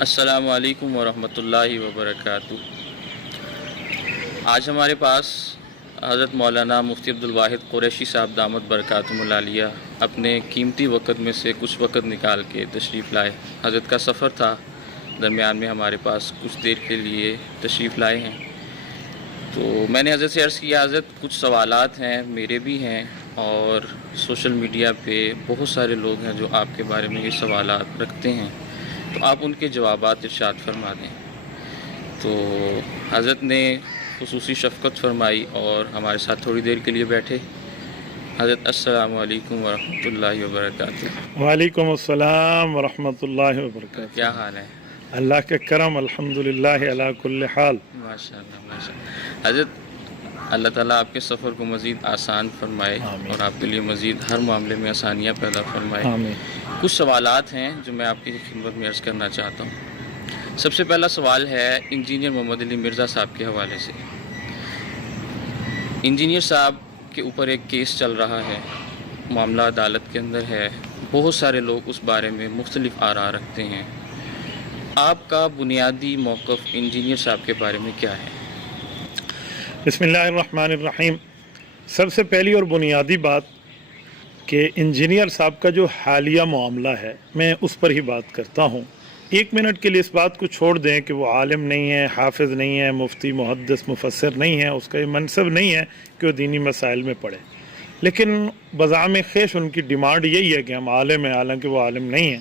السلام علیکم ورحمۃ اللہ وبرکاتہ۔ آج ہمارے پاس حضرت مولانا مفتی عبدالواحد قریشی صاحب دامت برکاتہم العالیہ اپنے قیمتی وقت میں سے کچھ وقت نکال کے تشریف لائے۔ حضرت کا سفر تھا، درمیان میں ہمارے پاس کچھ دیر کے لیے تشریف لائے ہیں۔ تو میں نے حضرت سے عرض کیا، حضرت کچھ سوالات ہیں، میرے بھی ہیں، اور سوشل میڈیا پہ بہت سارے لوگ ہیں جو آپ کے بارے میں یہ سوالات رکھتے ہیں، تو آپ ان کے جوابات ارشاد فرما دیں۔ تو حضرت نے خصوصی شفقت فرمائی اور ہمارے ساتھ تھوڑی دیر کے لیے بیٹھے۔ حضرت السلام علیکم ورحمۃ اللہ وبرکاتہ۔ وعلیکم السلام ورحمۃ اللہ وبرکاتہ۔ کیا حال ہے؟ اللہ کے کرم، الحمدللہ علی کل حال۔ ماشاء اللہ ماشاء اللہ۔ حضرت اللہ تعالیٰ آپ کے سفر کو مزید آسان فرمائے اور آپ کے لیے مزید ہر معاملے میں آسانیاں پیدا فرمائے۔ آمین۔ کچھ سوالات ہیں جو میں آپ کی خدمت میں عرض کرنا چاہتا ہوں۔ سب سے پہلا سوال ہے انجینئر محمد علی مرزا صاحب کے حوالے سے۔ انجینئر صاحب کے اوپر ایک کیس چل رہا ہے، معاملہ عدالت کے اندر ہے، بہت سارے لوگ اس بارے میں مختلف آراء رکھتے ہیں۔ آپ کا بنیادی موقف انجینئر صاحب کے بارے میں کیا ہے؟ بسم اللہ الرحمن الرحیم۔ سب سے پہلی اور بنیادی بات کہ انجینئر صاحب کا جو حالیہ معاملہ ہے، میں اس پر ہی بات کرتا ہوں۔ ایک منٹ کے لیے اس بات کو چھوڑ دیں کہ وہ عالم نہیں ہے، حافظ نہیں ہے، مفتی، محدث، مفسر نہیں ہے، اس کا یہ منصب نہیں ہے کہ وہ دینی مسائل میں پڑھے، لیکن بزعم خیش ان کی ڈیمانڈ یہی ہے کہ ہم عالم ہیں، حالانکہ وہ عالم نہیں ہیں۔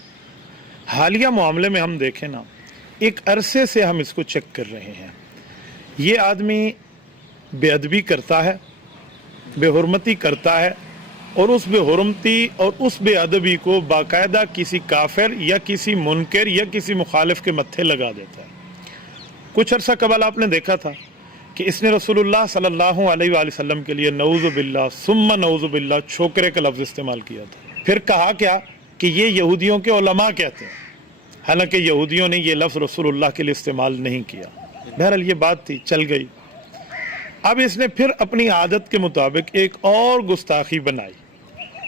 حالیہ معاملے میں ہم دیکھیں نا، ایک عرصے سے ہم اس کو چیک کر رہے ہیں۔ یہ آدمی بے ادبی کرتا ہے، بے حرمتی کرتا ہے، اور اس بے حرمتی اور اس بے ادبی کو باقاعدہ کسی کافر یا کسی منکر یا کسی مخالف کے متھے لگا دیتا ہے۔ کچھ عرصہ قبل آپ نے دیکھا تھا کہ اس نے رسول اللہ صلی اللہ علیہ وآلہ وسلم کے لیے نعوذ باللہ ثم نعوذ باللہ چھوکرے کا لفظ استعمال کیا تھا۔ پھر کہا کیا کہ یہ یہودیوں کے علماء کہتے ہیں، حالانکہ یہودیوں نے یہ لفظ رسول اللہ کے لیے استعمال نہیں کیا۔ بہرحال یہ بات تھی، چل گئی۔ اب اس نے پھر اپنی عادت کے مطابق ایک اور گستاخی بنائی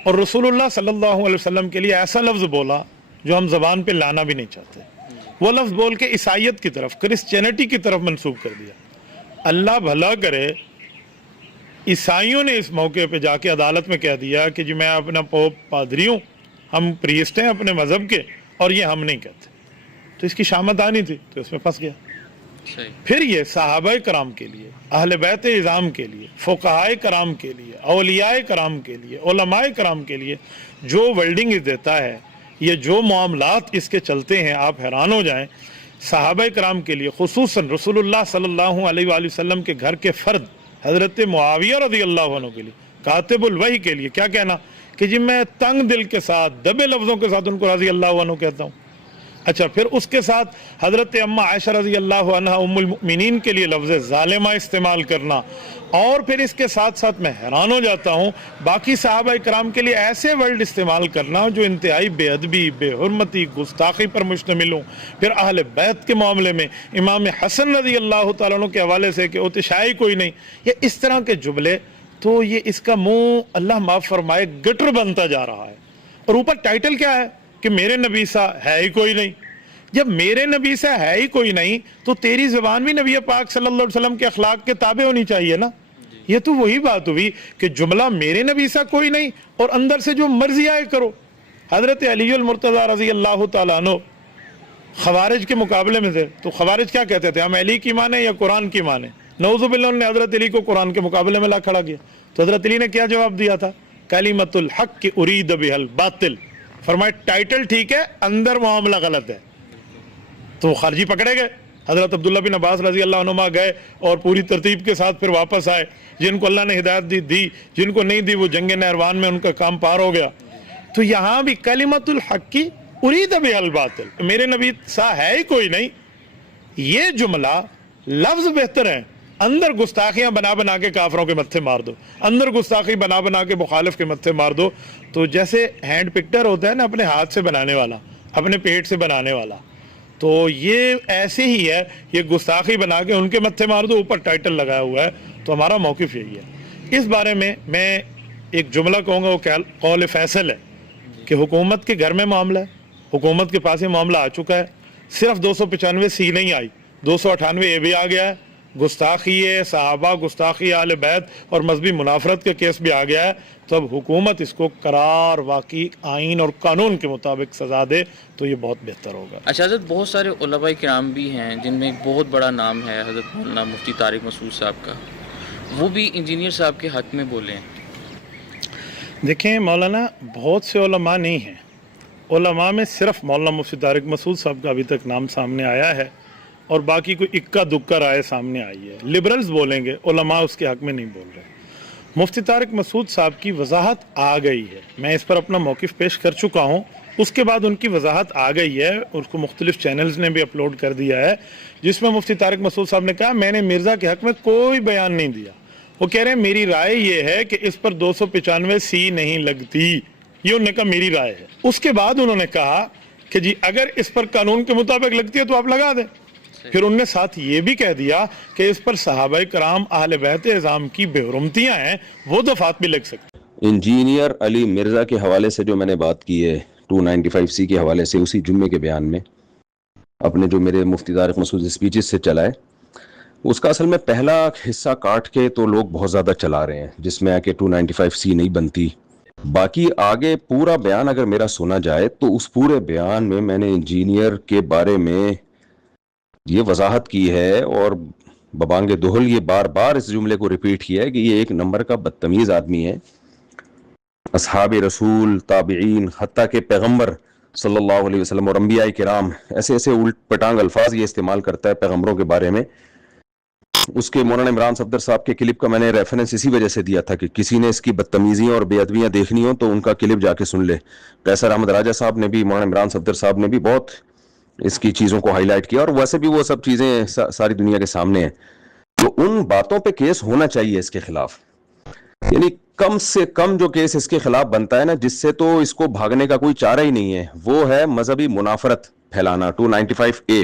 اور رسول اللہ صلی اللہ علیہ وسلم کے لیے ایسا لفظ بولا جو ہم زبان پہ لانا بھی نہیں چاہتے۔ وہ لفظ بول کے عیسائیت کی طرف، کرسچینٹی کی طرف منسوب کر دیا۔ اللہ بھلا کرے، عیسائیوں نے اس موقع پہ جا کے عدالت میں کہہ دیا کہ جی میں اپنا پوپ پادری ہوں، ہم پریسٹ ہیں اپنے مذہب کے، اور یہ ہم نہیں کہتے۔ تو اس کی شامت آنی تھی، تو اس میں پھنس گیا۔ پھر یہ صحابہ کرام کے لیے، اہل بیت اعظام کے لیے، فقہاء کرام کے لیے، اولیاء کرام کے لیے، علماء کرام کے لیے جو ورڈنگ دیتا ہے، یہ جو معاملات اس کے چلتے ہیں، آپ حیران ہو جائیں۔ صحابہ کرام کے لیے، خصوصاً رسول اللہ صلی اللہ علیہ وآلہ وسلم کے گھر کے فرد حضرت معاویہ رضی اللہ عنہ کے لیے، کاتب الوحی کے لیے کیا کہنا کہ جی میں تنگ دل کے ساتھ، دبے لفظوں کے ساتھ ان کو رضی اللہ عنہ کہتا ہوں۔ اچھا، پھر اس کے ساتھ حضرت اماں عائشہ رضی اللہ عنہ ام المؤمنین کے لیے لفظ ظالمہ استعمال کرنا، اور پھر اس کے ساتھ ساتھ میں حیران ہو جاتا ہوں باقی صحابہ کرام کے لیے ایسے ورڈ استعمال کرنا جو انتہائی بے ادبی، بے حرمتی، گستاخی پر مشتمل ہوں۔ پھر اہل بیت کے معاملے میں امام حسن رضی اللہ تعالیٰ عنہ کے حوالے سے کہ اتشائی کوئی نہیں، یا اس طرح کے جملے، تو یہ اس کا منہ اللہ معاف فرمائے گٹر بنتا جا رہا ہے۔ اور اوپر ٹائٹل کیا ہے کہ میرے نبی سا ہے ہی کوئی نہیں۔ جب میرے نبی سے ہے ہی کوئی نہیں تو تیری زبان بھی نبی پاک صلی اللہ علیہ وسلم کے اخلاق کے تابع ہونی چاہیے نا۔ یہ تو وہی بات ہوئی کہ جملہ میرے نبی سا کوئی نہیں اور اندر سے جو مرضی آئے کرو۔ حضرت علی المرتضیٰ رضی اللہ تعالیٰ عنہ خوارج کے مقابلے میں تھے، تو خوارج کیا کہتے تھے؟ ہم علی کی مانیں یا قرآن کی مانیں؟ نعوذ باللہ نے حضرت علی کو قرآن کے مقابلے میں لا کھڑا کیا۔ تو حضرت علی نے کیا جواب دیا تھا؟ کلمۃ الحق ارید بہا الباطل۔ فرمائے ٹائٹل ٹھیک ہے، اندر معاملہ غلط ہے۔ تو خارجی پکڑے گئے۔ حضرت عبداللہ بن عباس رضی اللہ عنہما گئے اور پوری ترتیب کے ساتھ پھر واپس آئے۔ جن کو اللہ نے ہدایت دی، جن کو نہیں دی وہ جنگ نہروان میں ان کا کام پار ہو گیا۔ تو یہاں بھی کلمۃ الحق کی ارید بہا الباطل، میرے نبی سا ہے ہی کوئی نہیں، یہ جملہ لفظ بہتر ہے، اندر گستاخیاں بنا بنا کے کافروں کے متھے مار دو، اندر گستاخی بنا بنا کے مخالف کے متھے مار دو۔ تو جیسے ہینڈ پکٹر ہوتا ہے نا، اپنے ہاتھ سے بنانے والا، اپنے پیٹ سے بنانے والا، تو یہ ایسے ہی ہے، یہ گستاخی بنا کے ان کے متھے مار دو، اوپر ٹائٹل لگایا ہوا ہے۔ تو ہمارا موقف یہی ہے۔ اس بارے میں ایک جملہ کہوں گا، وہ قول فیصل ہے کہ حکومت کے گھر میں معاملہ ہے، حکومت کے پاس یہ معاملہ آ چکا ہے، صرف 295C نہیں آئی, 298A بھی آ گیا ہے, گستاخی صحابہ, گستاخی آل بیت اور مذہبی منافرت کا کیس بھی آ گیا ہے. تو اب حکومت اس کو قرار واقعی آئین اور قانون کے مطابق سزا دے تو یہ بہت بہتر ہوگا. اچھا حضرت, بہت سارے علماء کرام بھی ہیں جن میں ایک بہت بڑا نام ہے حضرت مولانا مفتی طارق مسعود صاحب کا, وہ بھی انجینئر صاحب کے حق میں بولے ہیں. دیکھیں مولانا, بہت سے علماء نہیں ہیں, علماء میں صرف مولانا مفتی طارق مسعود صاحب کا ابھی تک نام سامنے آیا ہے اور باقی کوئی اکا دکا رائے سامنے آئی ہے. لبرلز بولیں گے, علماء اس کے حق میں نہیں بول رہے. مفتی طارق مسعود صاحب کی وضاحت آ گئی ہے, میں اس پر اپنا موقف پیش کر چکا ہوں. اس کے بعد ان کی وضاحت آ گئی ہے, اس کو مختلف چینلز نے بھی اپلوڈ کر دیا ہے, جس میں مفتی طارق مسعود صاحب نے کہا میں نے مرزا کے حق میں کوئی بیان نہیں دیا. وہ کہہ رہے ہیں میری رائے یہ ہے کہ اس پر 295C نہیں لگتی, یہ انہوں نے کہا میری رائے ہے. اس کے بعد انہوں نے کہا کہ جی اگر اس پر قانون کے مطابق لگتی ہے تو آپ لگا دیں. پھر انہوں نے ساتھ یہ بھی کہہ دیا کہ اس پر صحابہ کرام اہل بیت اعظام کی بے حرمتیاں ہیں, وہ دفعات بھی لگ سکتی. انجینئر علی مرزا کے حوالے سے جو میں نے بات کی ہے 295C کے حوالے سے, اسی جمعے کے بیان میں اپنے جو میرے مفتی طارق مسعود اسپیچز سے چلا ہے, اس کا اصل میں پہلا حصہ کاٹ کے تو لوگ بہت زیادہ چلا رہے ہیں, جس میں آ کے 295C نہیں بنتی. باقی آگے پورا بیان اگر میرا سنا جائے تو اس پورے بیان میں میں نے انجینئر کے بارے میں یہ وضاحت کی ہے اور ببانگ دہل یہ بار بار اس جملے کو ریپیٹ کیا ہے کہ یہ ایک نمبر کا بدتمیز آدمی ہے. اصحاب رسول, تابعین, حتیٰ کہ پیغمبر صلی اللہ علیہ وسلم اور انبیاء کرام, ایسے ایسے الٹ پٹانگ الفاظ یہ استعمال کرتا ہے پیغمبروں کے بارے میں. اس کے مولانا عمران صفدر صاحب کے کلپ کا میں نے ریفرنس اسی وجہ سے دیا تھا کہ کسی نے اس کی بدتمیزیاں اور بے ادبیاں دیکھنی ہو تو ان کا کلپ جا کے سن لے. قیصر احمد راجہ صاحب نے بھی, مولانا عمران صفدر صاحب نے بھی بہت اس کی چیزوں کو ہائی لائٹ کیا, اور ویسے بھی وہ سب چیزیں ساری دنیا کے سامنے ہیں. تو ان باتوں پہ کیس ہونا چاہیے اس کے خلاف, یعنی کم سے کم جو کیس اس کے خلاف بنتا ہے نا, جس سے تو اس کو بھاگنے کا کوئی چارہ ہی نہیں ہے, وہ ہے مذہبی منافرت پھیلانا 295A.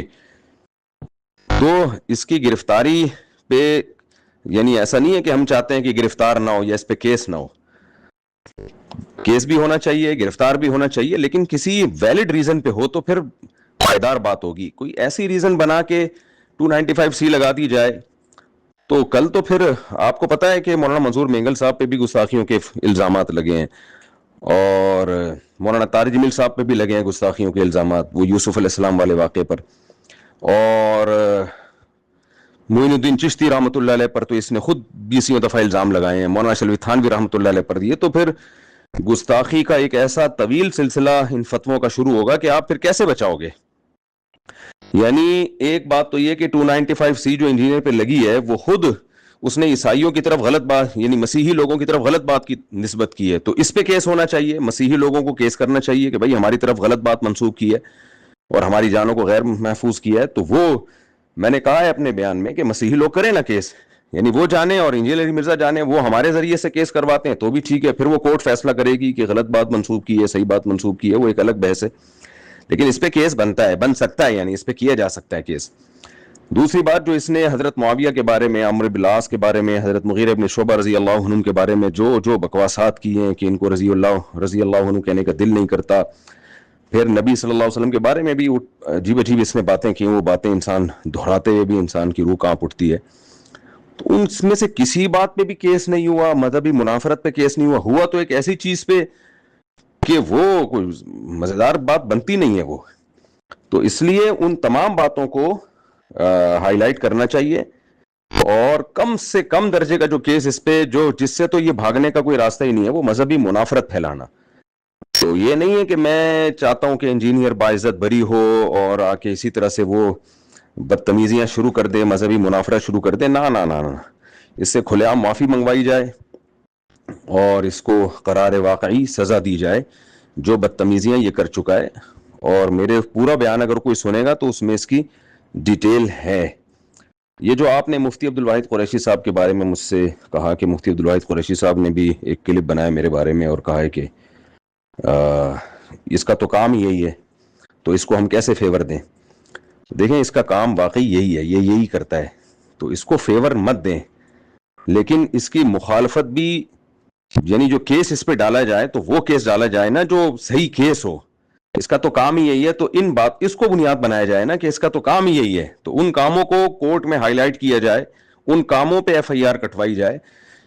تو اس کی گرفتاری پہ, یعنی ایسا نہیں ہے کہ ہم چاہتے ہیں کہ گرفتار نہ ہو یا اس پہ کیس نہ ہو, کیس بھی ہونا چاہیے, گرفتار بھی ہونا چاہیے, لیکن کسی ویلڈ ریزن پہ ہو تو پھر پائیدار بات ہوگی. کوئی ایسی ریزن بنا کے 295C لگا دی جائے تو کل تو پھر آپ کو پتا ہے کہ مولانا منظور مینگل صاحب پہ بھی گستاخیوں کے الزامات لگے ہیں, اور مولانا طارق جمیل صاحب پہ بھی لگے ہیں گستاخیوں کے الزامات, وہ یوسف علیہ السلام والے واقعے پر, اور معین الدین چشتی رحمۃ اللہ علیہ پر تو اس نے خود 20 دفعہ الزام لگائے ہیں, مولانا شلوی تھانوی رحمۃ اللہ علیہ پر دیے. تو پھر گستاخی کا ایک ایسا طویل سلسلہ ان فتووں کا شروع ہوگا کہ آپ پھر کیسے بچاؤ گے. یعنی ایک بات تو یہ کہ 295C جو انجینئر پہ لگی ہے وہ خود اس نے عیسائیوں کی طرف غلط بات, یعنی مسیحی لوگوں کی طرف غلط بات کی نسبت کی ہے, تو اس پہ کیس ہونا چاہیے. مسیحی لوگوں کو کیس کرنا چاہیے کہ بھائی ہماری طرف غلط بات منسوب کی ہے اور ہماری جانوں کو غیر محفوظ کیا ہے. تو وہ میں نے کہا ہے اپنے بیان میں کہ مسیحی لوگ کریں نا کیس, یعنی وہ جانے اور انجینئر علی مرزا جانے, وہ ہمارے ذریعے سے کیس کرواتے ہیں تو بھی ٹھیک ہے, پھر وہ کورٹ فیصلہ کرے گی کہ غلط بات منسوب کی ہے, صحیح بات منسوب کی ہے, وہ ایک الگ بحث ہے. لیکن اس پہ کیس بنتا ہے, بن سکتا ہے, یعنی اس پہ کیا جا سکتا ہے کیس. دوسری بات, جو اس نے حضرت معاویہ کے بارے میں, عمرو بن العاص کے بارے میں, حضرت مغیرہ ابن شعبہ رضی اللہ عنہ کے بارے میں جو بکواسات کی ہیں کہ ان کو رضی اللہ عنہ کہنے کا دل نہیں کرتا, پھر نبی صلی اللہ علیہ وسلم کے بارے میں بھی عجیب اس نے باتیں کی, وہ باتیں انسان دہراتے ہوئے بھی انسان کی روح کانپ اٹھتی ہے. تو ان میں سے کسی بات پہ بھی کیس نہیں ہوا, مذہبی منافرت پہ کیس نہیں ہوا تو ایک ایسی چیز پہ کہ وہ کوئی مزیدار بات بنتی نہیں ہے وہ. تو اس لیے ان تمام باتوں کو ہائی لائٹ کرنا چاہیے, اور کم سے کم درجے کا جو کیس اس پہ جس سے تو یہ بھاگنے کا کوئی راستہ ہی نہیں ہے, وہ مذہبی منافرت پھیلانا. تو یہ نہیں ہے کہ میں چاہتا ہوں کہ انجینئر باعزت بری ہو اور آ کے اسی طرح سے وہ بدتمیزیاں شروع کر دے, مذہبی منافرت شروع کر دے. نہ, اس سے کھلے عام معافی منگوائی جائے اور اس کو قرار واقعی سزا دی جائے جو بدتمیزیاں یہ کر چکا ہے. اور میرے پورا بیان اگر کوئی سنے گا تو اس میں اس کی ڈیٹیل ہے. یہ جو آپ نے مفتی عبدالواحد قریشی صاحب کے بارے میں مجھ سے کہا کہ مفتی عبدالواحد قریشی صاحب نے بھی ایک کلپ بنایا میرے بارے میں اور کہا ہے کہ اس کا تو کام یہی ہے, تو اس کو ہم کیسے فیور دیں. دیکھیں, اس کا کام واقعی یہی ہے, یہ یہی کرتا ہے, تو اس کو فیور مت دیں. لیکن اس کی مخالفت بھی, یعنی جو کیس اس پہ ڈالا جائے تو وہ کیس ڈالا جائے نا جو صحیح کیس ہو, اس کا تو کام ہی یہی ہے, تو اس کو بنیاد بنایا جائے نا کہ اس کا تو کام ہی یہی ہے, تو ان کاموں کو کورٹ میں ہائی لائٹ کیا جائے, ان کاموں پہ ایف آئی آر کٹوائی جائے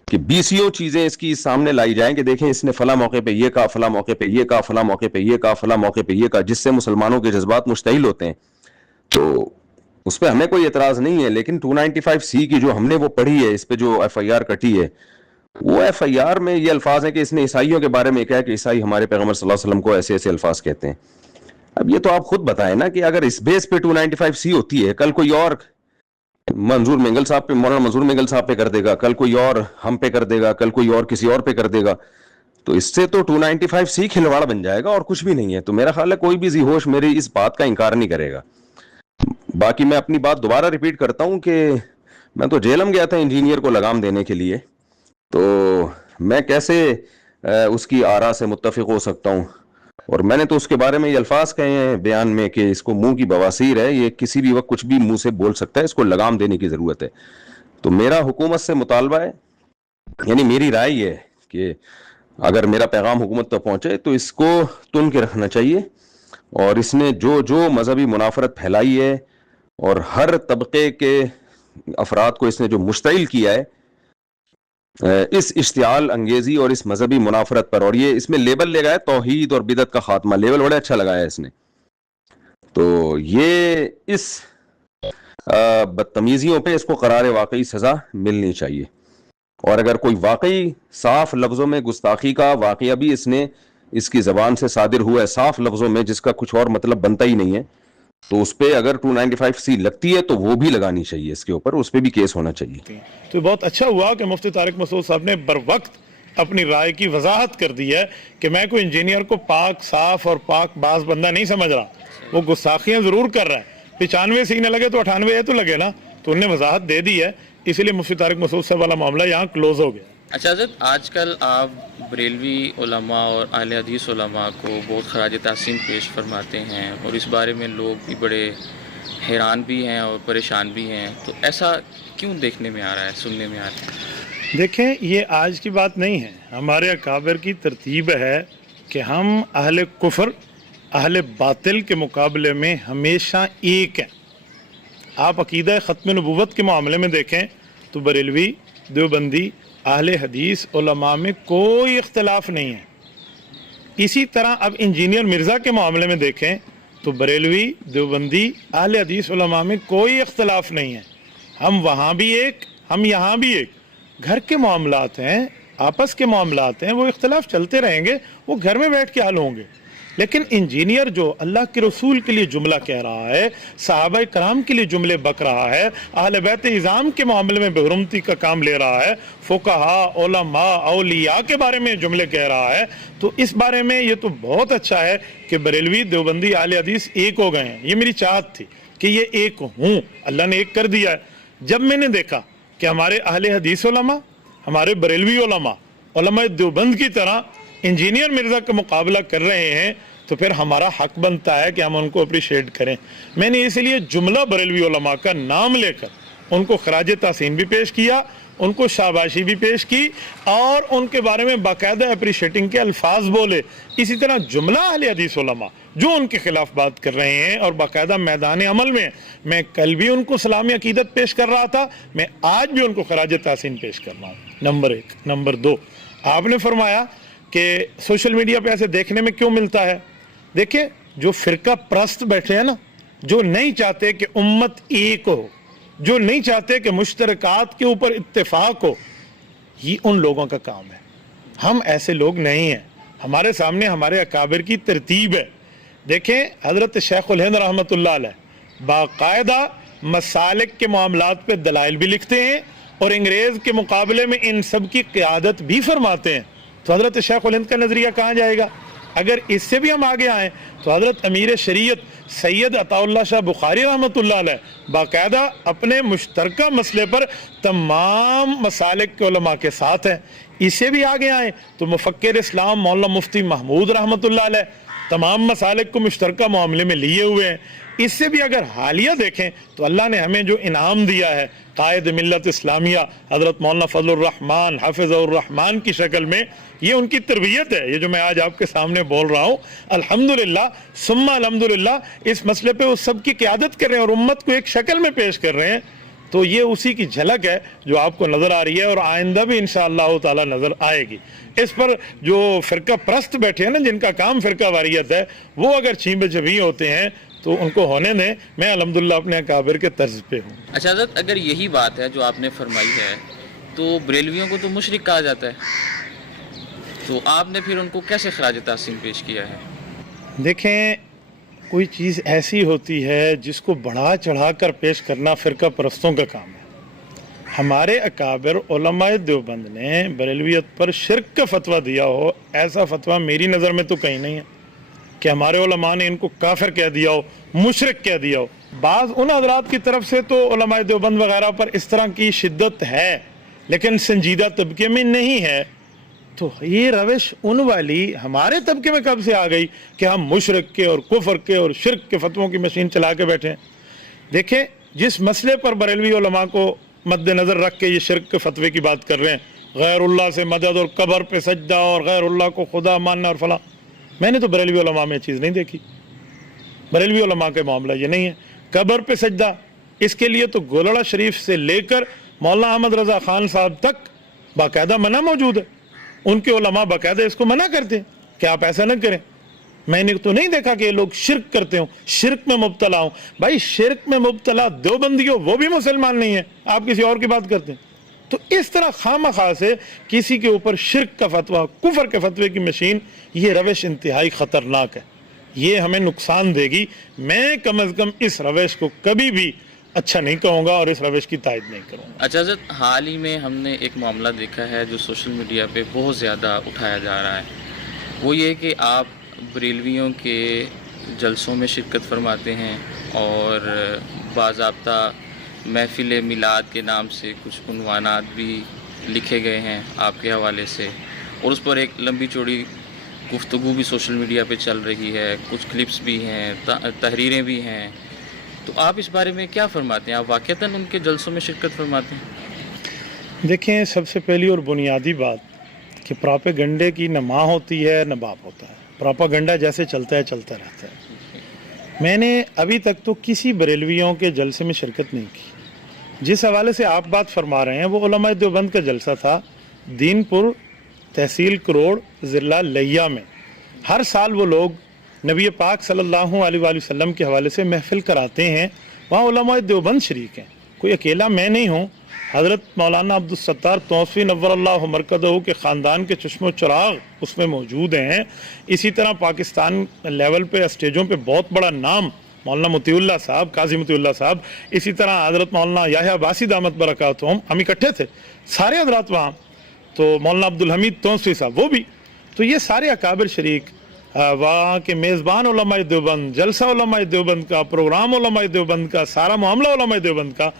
کہ بیسیوں چیزیں اس کی سامنے لائی جائیں کہ دیکھیں اس نے فلاں موقع پہ یہ کہا, فلاں موقع پہ یہ کہا, فلاں موقع پہ یہ کہا, فلاں موقع پہ یہ کہا, جس سے مسلمانوں کے جذبات مشتعل ہوتے ہیں. تو اس پہ ہمیں کوئی اعتراض نہیں ہے, لیکن 295C کی جو ہم نے وہ پڑھی ہے, اس پہ جو ایف آئی آر کٹی ہے, وہ ایف آئی آر میں یہ الفاظ ہیں کہ اس نے عیسائیوں کے بارے میں کہا کہ عیسائی ہمارے پیغمبر صلی اللہ علیہ وسلم کو ایسے ایسے الفاظ کہتے ہیں. اب یہ تو آپ خود بتائیں نا کہ اگر اس بیس پہ 295C ہوتی ہے, کل کوئی اور منظور مینگل صاحب پہ, مولانا منظور مینگل صاحب پہ کر دے گا, کل کوئی اور ہم پہ کر دے گا, کل کوئی اور کسی اور پہ کر دے گا, تو اس سے تو 295C کھلواڑ بن جائے گا اور کچھ بھی نہیں ہے. تو میرا خیال ہے کوئی بھی ذی ہوش میری اس بات کا انکار نہیں کرے گا. باقی میں اپنی بات دوبارہ ریپیٹ کرتا ہوں کہ میں تو جیلم گیا تھا انجینئر کو لگام دینے کے لیے, تو میں کیسے اس کی آرا سے متفق ہو سکتا ہوں, اور میں نے تو اس کے بارے میں یہ الفاظ کہے ہیں بیان میں کہ اس کو منہ کی بواسیر ہے, یہ کسی بھی وقت کچھ بھی منہ سے بول سکتا ہے, اس کو لگام دینے کی ضرورت ہے. تو میرا حکومت سے مطالبہ ہے, یعنی میری رائے یہ ہے کہ اگر میرا پیغام حکومت تک پہنچے تو اس کو تن کے رکھنا چاہیے, اور اس نے جو مذہبی منافرت پھیلائی ہے اور ہر طبقے کے افراد کو اس نے جو مشتعل کیا ہے اس اشتعال انگیزی اور اس مذہبی منافرت پر, اور یہ اس میں لیبل لے گیا ہے توحید اور بدعت کا خاتمہ, لیبل بڑا اچھا لگایا ہے اس نے. تو یہ اس بدتمیزیوں پہ اس کو قرار واقعی سزا ملنی چاہیے, اور اگر کوئی واقعی صاف لفظوں میں گستاخی کا واقعہ بھی اس کی زبان سے صادر ہوا ہے صاف لفظوں میں, جس کا کچھ اور مطلب بنتا ہی نہیں ہے, تو اس پہ اگر 295C لگتی ہے تو وہ بھی لگانی چاہیے, اس کے اوپر اس پہ بھی کیس ہونا چاہیے. تو بہت اچھا ہوا کہ مفتی طارق مسعود صاحب نے بر وقت اپنی رائے کی وضاحت کر دی ہے کہ میں کوئی انجینئر کو پاک صاف اور پاک باز بندہ نہیں سمجھ رہا, وہ گستاخیاں ضرور کر رہا ہے, 95 سینے لگے تو 98 تو لگے نا, تو انہوں نے وضاحت دے دی ہے, اس لیے مفتی طارق مسعود صاحب والا معاملہ یہاں کلوز ہو گیا. اچھا حضرت, آج کل آپ بریلوی علماء اور اہل حدیث علماء کو بہت خراج تحسین پیش فرماتے ہیں, اور اس بارے میں لوگ بھی بڑے حیران بھی ہیں اور پریشان بھی ہیں, تو ایسا کیوں دیکھنے میں آ رہا ہے, سننے میں آ رہا ہے؟ دیکھیں, یہ آج کی بات نہیں ہے, ہمارے اکابر کی ترتیب ہے کہ ہم اہل کفر اہل باطل کے مقابلے میں ہمیشہ ایک ہیں. آپ عقیدہ ختم نبوت کے معاملے میں دیکھیں تو بریلوی, دیوبندی, اہل حدیث علماء میں کوئی اختلاف نہیں ہے. اسی طرح اب انجینئر مرزا کے معاملے میں دیکھیں تو بریلوی, دیوبندی, اہل حدیث علماء میں کوئی اختلاف نہیں ہے. ہم وہاں بھی ایک, ہم یہاں بھی ایک. گھر کے معاملات ہیں, آپس کے معاملات ہیں, وہ اختلاف چلتے رہیں گے, وہ گھر میں بیٹھ کے حل ہوں گے. لیکن انجینئر جو اللہ کے رسول کے لیے جملہ کہہ رہا ہے, صحابہ کرام کے لیے جملے بک رہا ہے, اہل بیت اعظام کے معاملے میں بے حرمتی کا کام لے رہا ہے, فقہاء, علماء, اولیاء کے بارے میں جملے کہہ رہا ہے, تو اس بارے میں یہ تو بہت اچھا ہے کہ بریلوی, دیوبندی, اہل حدیث ایک ہو گئے ہیں. یہ میری چاہت تھی کہ یہ ایک ہوں, اللہ نے ایک کر دیا ہے. جب میں نے دیکھا کہ ہمارے اہل حدیث علماء, ہمارے بریلوی علماء دیوبند کی طرح انجینئر مرزا کا مقابلہ کر رہے ہیں, تو پھر ہمارا حق بنتا ہے کہ ہم ان کو اپریشیٹ کریں. میں نے اس لیے جملہ بریلوی علماء کا نام لے کر ان کو خراج تحسین بھی پیش کیا, ان کو شاباشی بھی پیش کی, اور ان کے بارے میں باقاعدہ اپریشیٹنگ کے الفاظ بولے. اسی طرح جملہ اہل حدیث علماء جو ان کے خلاف بات کر رہے ہیں اور باقاعدہ میدان عمل میں, میں کل بھی ان کو سلامی عقیدت پیش کر رہا تھا, میں آج بھی ان کو خراج تحسین پیش کر رہا ہوں. نمبر 1. نمبر 2, آپ نے فرمایا کہ سوشل میڈیا پہ ایسے دیکھنے میں کیوں ملتا ہے. دیکھیں, جو فرقہ پرست بیٹھے ہیں نا, جو نہیں چاہتے کہ امت ایک ہو, جو نہیں چاہتے کہ مشترکات کے اوپر اتفاق ہو, یہ ان لوگوں کا کام ہے. ہم ایسے لوگ نہیں ہیں. ہمارے سامنے ہمارے اکابر کی ترتیب ہے. دیکھیں, حضرت شیخ الہند رحمۃ اللہ علیہ باقاعدہ مسالک کے معاملات پہ دلائل بھی لکھتے ہیں, اور انگریز کے مقابلے میں ان سب کی قیادت بھی فرماتے ہیں. تو حضرت شیخ الہند کا نظریہ کہاں جائے گا؟ اگر اس سے بھی ہم آگے آئیں تو حضرت امیر شریعت سید عطا اللہ شاہ بخاری رحمۃ اللہ علیہ باقاعدہ اپنے مشترکہ مسئلے پر تمام مسالک کے علماء کے ساتھ ہیں. اس سے بھی آگے آئیں تو مفکر اسلام مولانا مفتی محمود رحمۃ اللہ علیہ تمام مسالک کو مشترکہ معاملے میں لیے ہوئے ہیں. اس سے بھی اگر حالیہ دیکھیں تو اللہ نے ہمیں جو انعام دیا ہے قائد ملت اسلامیہ حضرت مولانا فضل الرحمان حافظ الرحمان کی شکل میں، یہ ان کی تربیت ہے، یہ جو میں آج آپ کے سامنے بول رہا ہوں، الحمدللہ ثم الحمدللہ اس مسئلے پہ وہ سب کی قیادت کر رہے ہیں اور امت کو ایک شکل میں پیش کر رہے ہیں. تو یہ اسی کی جھلک ہے جو آپ کو نظر آ رہی ہے اور آئندہ بھی انشاءاللہ تعالی نظر آئے گی. اس پر جو فرقہ پرست بیٹھے ہیں نا، جن کا کام فرقہ واریت ہے، وہ اگر چھینبے چبی ہوتے ہیں تو ان کو ہونے دیں. میں الحمدللہ اپنے اکابر کے طرز پہ ہوں. اچھا حضرت، اگر یہی بات ہے جو آپ نے فرمائی ہے تو بریلویوں کو تو مشرک کہا جاتا ہے، تو آپ نے پھر ان کو کیسے خراج تحسین پیش کیا ہے؟ دیکھیں، کوئی چیز ایسی ہوتی ہے جس کو بڑھا چڑھا کر پیش کرنا فرقہ پرستوں کا کام ہے. ہمارے اکابر علماء دیوبند نے بریلویت پر شرک کا فتویٰ دیا ہو، ایسا فتویٰ میری نظر میں تو کہیں نہیں ہے کہ ہمارے علماء نے ان کو کافر کہہ دیا ہو، مشرک کہہ دیا ہو. بعض ان حضرات کی طرف سے تو علماء دیوبند وغیرہ پر اس طرح کی شدت ہے، لیکن سنجیدہ طبقے میں نہیں ہے. تو یہ روش ان والی ہمارے طبقے میں کب سے آ گئی کہ ہم مشرک کے اور کفر کے اور شرک کے فتووں کی مشین چلا کے بیٹھے ہیں؟ دیکھیں، جس مسئلے پر بریلوی علماء کو مد نظر رکھ کے یہ شرک کے فتوے کی بات کر رہے ہیں، غیر اللہ سے مدد اور قبر پہ سجدہ اور غیر اللہ کو خدا ماننا اور فلاں، میں نے تو بریلوی علماء میں چیز نہیں دیکھی. بریلوی علماء کا معاملہ یہ نہیں ہے. قبر پہ سجدہ، اس کے لیے تو گولڑا شریف سے لے کر مولانا احمد رضا خان صاحب تک باقاعدہ منع موجود ہے. ان کے علماء باقاعدہ اس کو منع کرتے ہیں کہ آپ ایسا نہ کریں. میں نے تو نہیں دیکھا کہ یہ لوگ شرک کرتے ہوں، شرک میں مبتلا ہوں. بھائی شرک میں مبتلا دیوبندی ہو، وہ بھی مسلمان نہیں ہے، آپ کسی اور کی بات کرتے ہیں. تو اس طرح خواہ سے کسی کے اوپر شرک کا فتویٰ، کفر کے فتوے کی مشین، یہ روش انتہائی خطرناک ہے، یہ ہمیں نقصان دے گی. میں کم از کم اس روش کو کبھی بھی اچھا نہیں کہوں گا اور اس روش کی تائید نہیں کروں گا. اچھا حضرت، حال ہی میں ہم نے ایک معاملہ دیکھا ہے جو سوشل میڈیا پہ بہت زیادہ اٹھایا جا رہا ہے، وہ یہ کہ آپ بریلویوں کے جلسوں میں شرکت فرماتے ہیں اور باضابطہ محفل میلاد کے نام سے کچھ عنوانات بھی لکھے گئے ہیں آپ کے حوالے سے، اور اس پر ایک لمبی چوڑی گفتگو بھی سوشل میڈیا پہ چل رہی ہے، کچھ کلپس بھی ہیں، تحریریں بھی ہیں. تو آپ اس بارے میں کیا فرماتے ہیں؟ آپ واقعتاً ان کے جلسوں میں شرکت فرماتے ہیں؟ دیکھیں، سب سے پہلی اور بنیادی بات کہ پراپیگنڈے کی نہ ماں ہوتی ہے نہ باپ ہوتا ہے. پراپیگنڈا جیسے چلتا ہے چلتا رہتا ہے. میں نے ابھی تک تو کسی بریلویوں کے جلسے میں شرکت نہیں کی. جس حوالے سے آپ بات فرما رہے ہیں وہ علماء دیوبند کا جلسہ تھا، دین پور تحصیل کروڑ ضلع لیا میں. ہر سال وہ لوگ نبی پاک صلی اللہ علیہ وآلہ وسلم کے حوالے سے محفل کراتے ہیں، وہاں علماء دیوبند شریک ہیں. کوئی اکیلا میں نہیں ہوں، حضرت مولانا عبدالستار توسوی نور اللہ مرکزہ کے خاندان کے چشم و چراغ اس میں موجود ہیں. اسی طرح پاکستان لیول پہ اسٹیجوں پہ بہت بڑا نام مولانا مطیع اللہ صاحب، قاضی مطیع اللہ صاحب، اسی طرح حضرت مولانا یحییٰ عباسی دامت برکاتہم، ہم اکٹھے تھے سارے حضرات وہاں. تو مولانا عبدالحمید توسوی صاحب وہ بھی. تو یہ سارے اکابر شریک، وہاں کے میزبان علماء دیوبند، جلسہ علماء دیوبند کا، پروگرام علماء دیوبند کا، سارا معاملہ علماء دیوبند کا.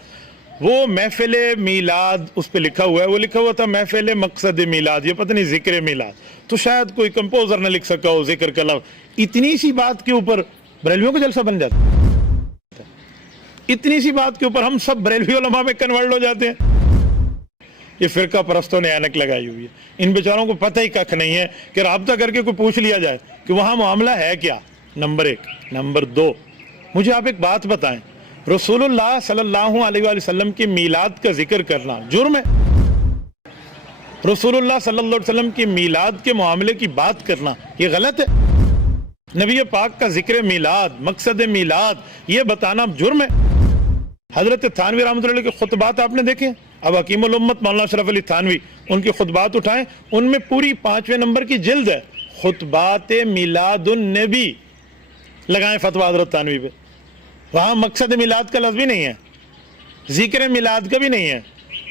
وہ محفل میلاد اس پہ لکھا ہوا ہے، وہ لکھا ہوا تھا محفل مقصد میلاد، یہ پتہ نہیں ذکر میلاد. تو شاید کوئی کمپوزر نہ لکھ سکا ہو ذکر کا لفظ. اتنی سی بات کے اوپر بریلویوں کا جلسہ بن جاتا ہے. اتنی سی بات کے اوپر ہم سب بریلوی علماء میں کنورٹ ہو جاتے ہیں. یہ فرقہ پرستوں نے اینک لگائی ہوئی ہے. ان بیچاروں کو پتہ ہی ککھ نہیں ہے کہ رابطہ کر کے کوئی پوچھ لیا جائے کہ وہاں معاملہ ہے کیا. نمبر 1. نمبر 2، مجھے آپ ایک بات بتائیں، رسول اللہ صلی اللہ علیہ وآلہ وسلم کی میلاد کا ذکر کرنا جرم ہے؟ رسول اللہ صلی اللہ علیہ وسلم کی میلاد کے معاملے کی بات کرنا یہ غلط ہے؟ نبی پاک کا ذکر میلاد، مقصد میلاد یہ بتانا جرم ہے؟ حضرت تھانوی رحمۃ اللہ کے خطبات آپ نے دیکھے؟ اب حکیم الامت مولانا اشرف علی تھانوی ان کی خطبات اٹھائیں، ان میں پوری 5ویں نمبر کی جلد ہے، خطبات میلاد النبی، لگائیں فتویٰ حضرت تھانوی پہ. وہاں مقصد میلاد کا لفظ بھی نہیں ہے، ذکر میلاد کا بھی نہیں ہے،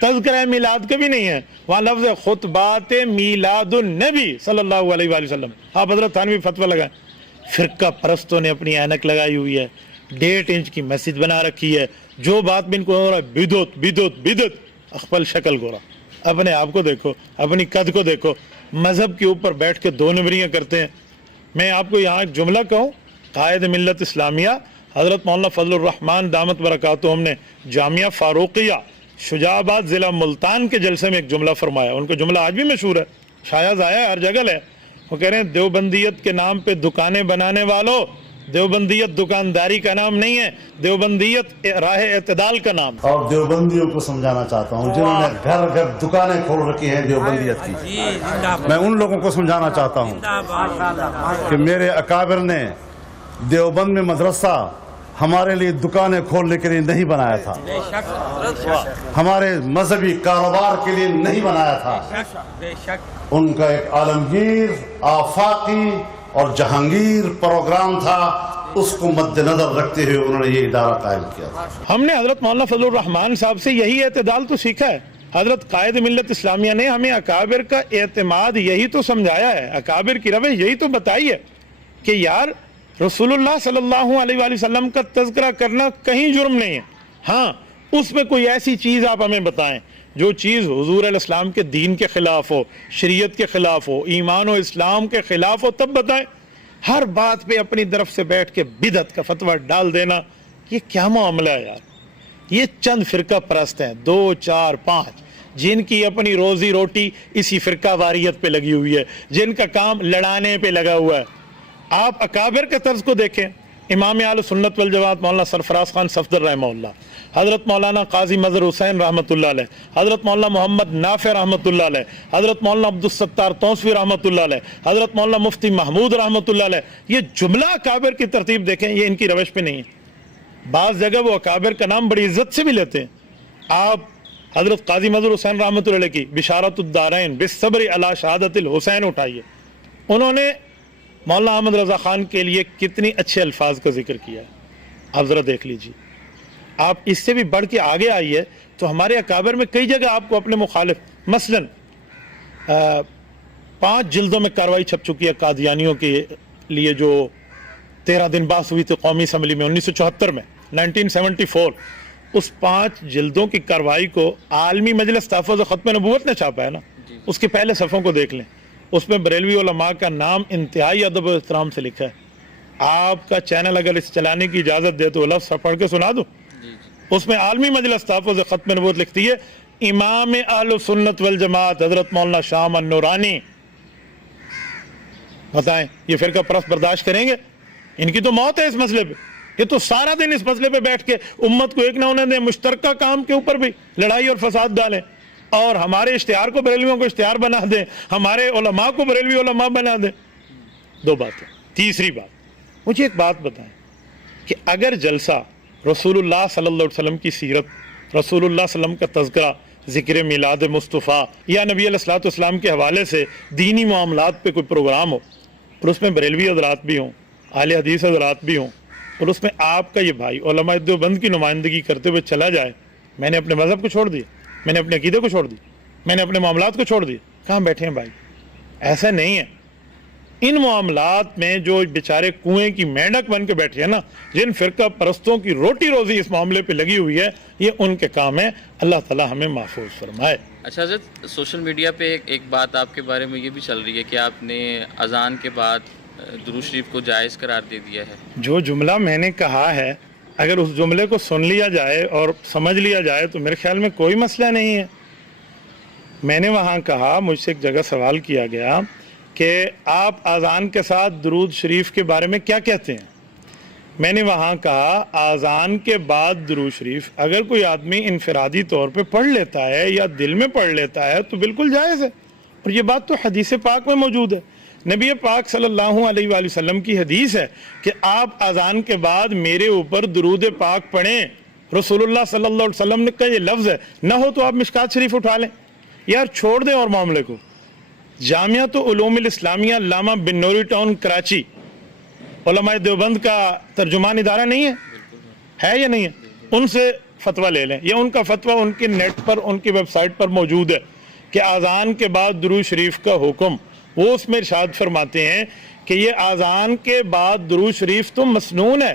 تذکرہ میلاد کا بھی نہیں ہے. وہاں لفظ ہے خطبات میلاد النبی صلی اللہ علیہ وآلہ وسلم. آپ حضرت تھانوی فتویٰ لگائیں. فرقہ پرستوں نے اپنی اینک لگائی ہوئی ہے، 1.5 انچ کی مسجد بنا رکھی ہے. جو بات بھی ان کو ہو رہا ہے بدعت بدعت بدعت. اخپل شکل گورا، اپنے آپ کو دیکھو، اپنی قد کو دیکھو. مذہب کے اوپر بیٹھ کے 2 نمبریاں کرتے ہیں. میں آپ کو یہاں ایک جملہ کہوں، قائد ملت اسلامیہ حضرت مولانا فضل الرحمان دامت برکاتہم نے جامعہ فاروقیہ شجاع آباد ضلع ملتان کے جلسے میں ایک جملہ فرمایا. ان کا جملہ آج بھی مشہور ہے, شاید آیا ہر جگہ ہے. وہ کہہ رہے ہیں دیوبندیت کے نام پہ دکانیں بنانے والوں, دیوبندیت دکانداری کا نام نہیں ہے, دیوبندیت راہ اعتدال کا نام ہے. اور دیوبندیوں کو سمجھانا چاہتا ہوں جنہوں نے گھر گھر دکانیں کھول رکھی ہیں دیوبندیت کی, میں ان لوگوں کو سمجھانا چاہتا ہوں کہ میرے اکابر نے دیوبند میں مدرسہ ہمارے لیے دکانیں کھولنے کے لیے نہیں بنایا تھا, ہمارے مذہبی کاروبار کے لیے نہیں بنایا تھا. ان کا ایک عالمگیر, آفاقی اور جہانگیر پروگرام تھا, اس کو مد نظر رکھتے ہوئے انہوں نے یہ ادارہ قائم کیا تھا. ہم نے حضرت مولانا فضل الرحمان صاحب سے یہی اعتدال تو سیکھا ہے. حضرت قائد ملت اسلامیہ نے ہمیں اکابر کا اعتماد یہی تو سمجھایا ہے, اکابر کی روش یہی تو بتائی ہے کہ یار رسول اللہ صلی اللہ علیہ وآلہ وسلم کا تذکرہ کرنا کہیں جرم نہیں ہے. ہاں اس میں کوئی ایسی چیز آپ ہمیں بتائیں جو چیز حضور علیہ السلام کے دین کے خلاف ہو, شریعت کے خلاف ہو, ایمان و اسلام کے خلاف ہو, تب بتائیں. ہر بات پہ اپنی طرف سے بیٹھ کے بدعت کا فتویٰ ڈال دینا, یہ کیا معاملہ ہے یار. یہ چند فرقہ پرست ہیں, 2 4 5, جن کی اپنی روزی روٹی اسی فرقہ واریت پہ لگی ہوئی ہے, جن کا کام لڑانے پہ لگا ہوا ہے. آپ اکابر کے طرز کو دیکھیں, امام اہل سنت والجماعت مولانا سرفراز خان صفدر رحمہ اللہ, حضرت مولانا قاضی مظہر حسین رحمۃ اللہ علیہ, حضرت مولانا محمد نافع رحمۃ اللہ علیہ, حضرت مولانا عبدالستار توسوی رحمۃ اللہ علیہ, حضرت مولانا مفتی محمود رحمۃ اللہ علیہ. یہ جملہ اکابر کی ترتیب دیکھیں, یہ ان کی روش پہ نہیں ہے. بعض جگہ وہ اکابر کا نام بڑی عزت سے بھی لیتے ہیں. آپ حضرت قاضی مظہر حسین رحمۃ اللہ علیہ کی بشارت الدارین بالصبر علی شہادت الحسین اٹھائیے. انہوں نے مولانا احمد رضا خان کے لیے کتنی اچھے الفاظ کا ذکر کیا ہے, آپ ذرا دیکھ لیجیے. آپ اس سے بھی بڑھ کے آگے آئیے تو ہمارے اکابر میں کئی جگہ آپ کو اپنے مخالف, مثلاً 5 جلدوں میں کاروائی چھپ چکی ہے قادیانیوں کے لیے جو 13 دن بعد ہوئی تھی قومی اسمبلی میں 1974 میں 1974. اس 5 جلدوں کی کاروائی کو عالمی مجلس تحفظ و ختم نبوت نے چھاپا ہے نا, اس کے پہلے صفحوں کو دیکھ لیں. اس میں بریلوی علماء کا نام انتہائی ادب و احترام سے لکھا ہے. آپ کا چینل اگر اس چلانے کی اجازت دے تو لفظ پڑھ کے سنا دوں. اس میں عالمی مجلس تحفظ ختم نبوت لکھتی ہے امام اہل سنت والجماعت حضرت مولانا شام النورانی. بتائیں یہ فرقہ پرست برداشت کریں گے؟ ان کی تو موت ہے اس مسئلے پہ. یہ تو سارا دن اس مسئلے پہ بیٹھ کے امت کو ایک نہ ہونے دیں, مشترکہ کام کے اوپر بھی لڑائی اور فساد ڈالیں, اور ہمارے اشتہار کو بریلویوں کو اشتہار بنا دیں, ہمارے علماء کو بریلوی علماء بنا دیں. 2 باتیں. تیسری بات, مجھے ایک بات بتائیں کہ اگر جلسہ رسول اللہ صلی اللہ علیہ وسلم کی سیرت, رسول اللہ صلی اللہ علیہ وسلم کا تذکرہ, ذکر میلاد مصطفیٰ یا نبی علیہ الصلوۃ والسلام کے حوالے سے دینی معاملات پہ کوئی پروگرام ہو, اور اس میں بریلوی حضرات بھی ہوں, اہل حدیث حضرات بھی ہوں, اور اس میں آپ کا یہ بھائی علماء دیوبند کی نمائندگی کرتے ہوئے چلا جائے, میں نے اپنے مذہب کو چھوڑ دیا, میں نے اپنے عقیدے کو چھوڑ دی, میں نے اپنے معاملات کو چھوڑ دیا, کہاں بیٹھے ہیں بھائی؟ ایسا نہیں ہے. ان معاملات میں جو بیچارے کنویں کی مینڈک بن کے بیٹھے ہیں نا, جن فرقہ پرستوں کی روٹی روزی اس معاملے پہ لگی ہوئی ہے, یہ ان کے کام ہے. اللہ تعالی ہمیں محفوظ فرمائے. اچھا حضرت, سوشل میڈیا پہ ایک بات آپ کے بارے میں یہ بھی چل رہی ہے کہ آپ نے اذان کے بعد درود شریف کو جائز قرار دے دیا ہے. جو جملہ میں نے کہا ہے, اگر اس جملے کو سن لیا جائے اور سمجھ لیا جائے تو میرے خیال میں کوئی مسئلہ نہیں ہے. میں نے وہاں کہا, مجھ سے ایک جگہ سوال کیا گیا کہ آپ اذان کے ساتھ درود شریف کے بارے میں کیا کہتے ہیں. میں نے وہاں کہا اذان کے بعد درود شریف اگر کوئی آدمی انفرادی طور پہ پڑھ لیتا ہے یا دل میں پڑھ لیتا ہے تو بالکل جائز ہے, اور یہ بات تو حدیث پاک میں موجود ہے. نبی پاک صلی اللہ علیہ وآلہ وسلم کی حدیث ہے کہ آپ اذان کے بعد میرے اوپر درود پاک پڑھیں. رسول اللہ صلی اللہ علیہ وسلم کا یہ لفظ ہے, نہ ہو تو آپ مشکات شریف اٹھا لیں. یار چھوڑ دیں اور معاملے کو. جامعۃ علوم الاسلامیہ علامہ بن نوری ٹاؤن کراچی علماء دیوبند کا ترجمان ادارہ نہیں ہے یا نہیں ہے؟ ان سے فتویٰ لے لیں, یا ان کا فتویٰ ان کے نیٹ پر, ان کی ویب سائٹ پر موجود ہے کہ اذان کے بعد درود شریف کا حکم. وہ اس میں ارشاد فرماتے ہیں کہ یہ اذان کے بعد درود شریف تو مسنون ہے,